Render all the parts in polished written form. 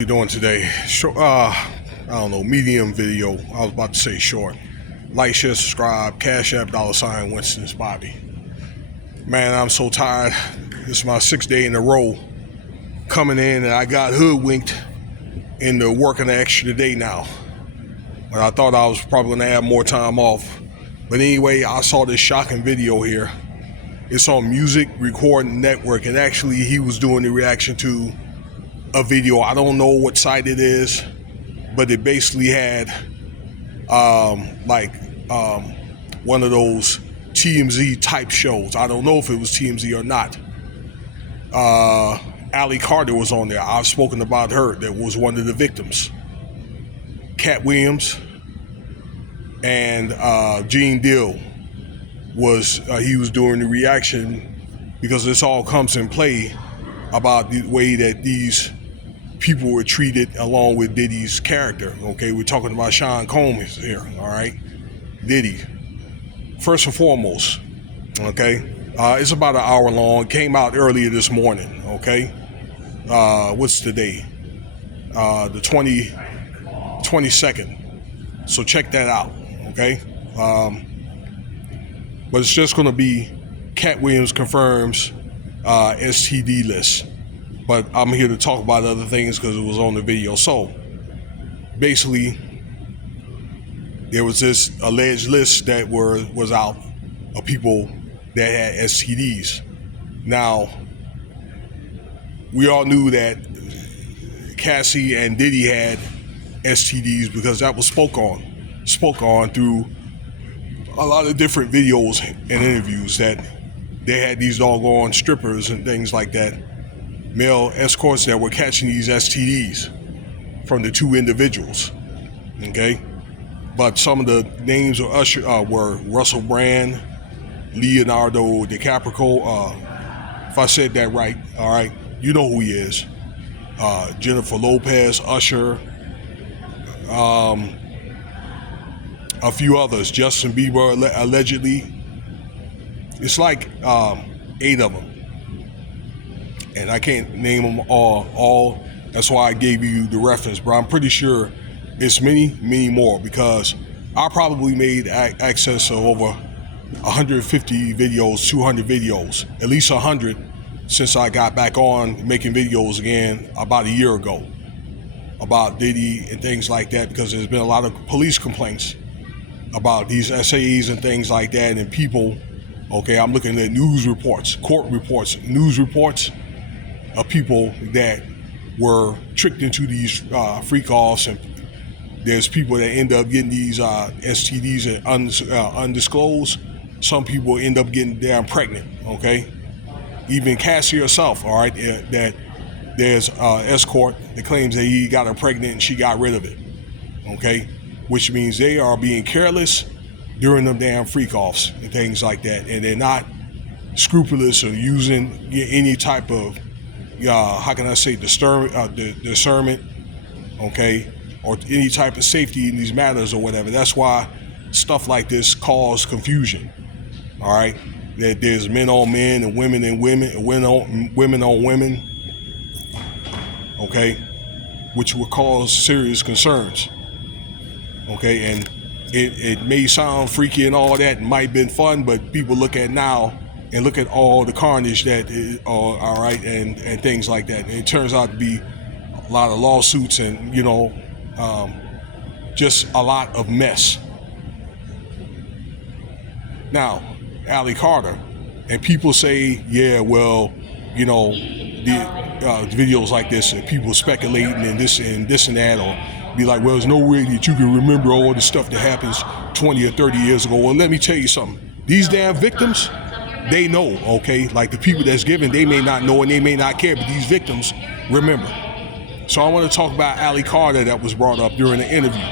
You doing today? Short, I don't know, medium video. I was about to say short. Like, share, subscribe, Cash App, $ Winston's Bobby. Man, I'm so tired. This is my 6th day in a row coming in, and I got hoodwinked into working an extra day now. But I thought I was probably gonna have more time off. But anyway, I saw this shocking video here. It's on Music Recording Network, and actually he was doing the reaction to a video. I don't know what site it is, but it basically had one of those TMZ type shows. I don't know if it was TMZ or not. Allie Carter was on there. I've spoken about her. That was one of the victims. Katt Williams and Gene Deal was he was doing the reaction, because this all comes in play about the way that these people were treated along with Diddy's character. Okay, we're talking about Sean Combs here. All right, Diddy. First and foremost, okay, it's about an hour long. It came out earlier this morning. Okay, what's the day? The 22nd. So check that out. Okay, but it's just going to be Katt Williams confirms STD list. But I'm here to talk about other things because it was on the video. So basically, there was this alleged list that was out of people that had STDs. Now, we all knew that Cassie and Diddy had STDs because that was spoke on through a lot of different videos and interviews, that they had these doggone strippers and things like that, male escorts, that were catching these STDs from the two individuals. Okay, but some of the names were Russell Brand, Leonardo DiCaprio. If I said that right, all right, you know who he is. Jennifer Lopez, Usher, a few others. Justin Bieber allegedly. It's like 8 of them. And I can't name them all. That's why I gave you the reference, but I'm pretty sure it's many more, because I probably made access of over 150 videos, 200 videos, at least 100 since I got back on making videos again about a year ago about Diddy and things like that, because there's been a lot of police complaints about these SAEs and things like that, and people, okay, I'm looking at news reports, court reports, news reports of people that were tricked into these freakoffs, and there's people that end up getting these STDs undisclosed. Some people end up getting damn pregnant, okay? Even Cassie herself, all right, that there's escort that claims that he got her pregnant and she got rid of it, okay? Which means they are being careless during them damn freak-offs and things like that, and they're not scrupulous or using any type of, how can I say, discernment, okay, or any type of safety in these matters or whatever. That's why stuff like this causes confusion, all right? That there's men on men and women and women, and women on women, okay, which will cause serious concerns. Okay, and it may sound freaky and all that, and might have been fun, but people look at now and look at all the carnage that is, all right, and things like that. And it turns out to be a lot of lawsuits and, just a lot of mess. Now, Allie Carter, and people say, yeah, well, the videos like this, and people speculating and this and that, or be like, well, there's no way that you can remember all the stuff that happens 20 or 30 years ago. Well, let me tell you something. These damn victims, they know, okay? Like the people that's given, they may not know and they may not care, but these victims remember. So I want to talk about Allie Carter that was brought up during the interview,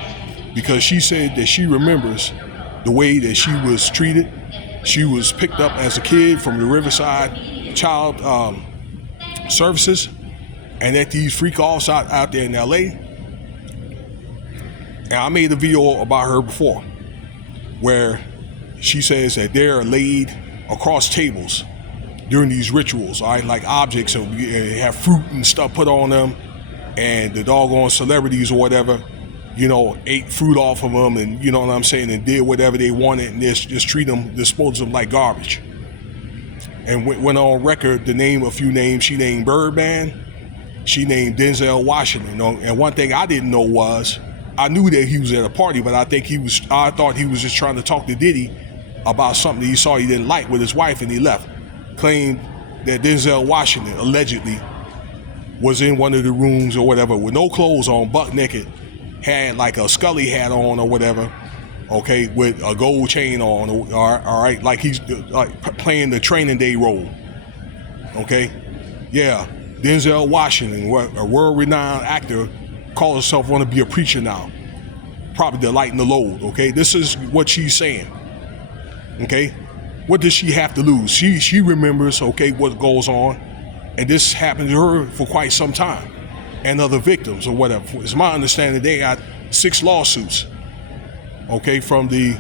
because she said that she remembers the way that she was treated. She was picked up as a kid from the Riverside Child Services, and at these freak-offs out there in LA. And I made a video about her before where she says that they're laid across tables during these rituals, all right, like objects, and have fruit and stuff put on them, and the doggone celebrities or whatever, you know, ate fruit off of them, and you know what I'm saying, and did whatever they wanted, and just treat them, dispose of them like garbage. And went on record to name a few names. She named Birdman. She named Denzel Washington. And one thing I didn't know was, I knew that he was at a party, but I thought he was just trying to talk to Diddy about something that he saw he didn't like with his wife, and he left. Claimed that Denzel Washington allegedly was in one of the rooms or whatever with no clothes on, butt naked, had like a Scully hat on or whatever, okay, with a gold chain on, all right, like he's like playing the Training Day role, okay? Yeah, Denzel Washington, a world-renowned actor, calls himself want to be a preacher now, probably to lighten the load, okay? This is what she's saying, okay? What does she have to lose? She remembers, okay, what goes on, and this happened to her for quite some time, and other victims or whatever. It's my understanding they got 6 lawsuits, okay, from the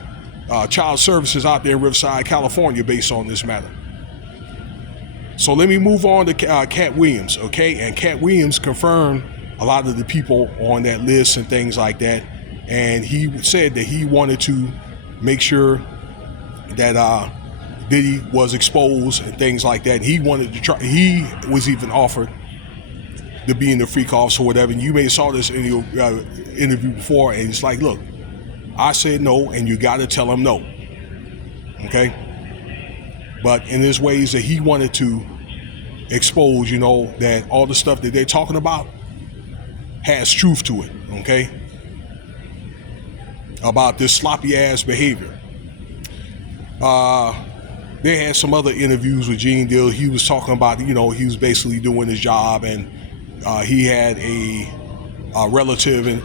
child services out there in Riverside, California, based on this matter. So let me move on to Katt Williams, okay? And Katt Williams confirmed a lot of the people on that list and things like that, and he said that he wanted to make sure that Diddy was exposed and things like that. He wanted to try. He was even offered to be in the freakoffs or whatever. And you may have saw this in your interview before, and it's like, look, I said no, and you got to tell him no, okay? But in his ways that he wanted to expose, you know, that all the stuff that they're talking about has truth to it, okay? About this sloppy ass behavior. They had some other interviews with Gene Deal. He was talking about, you know, he was basically doing his job, and he had a relative and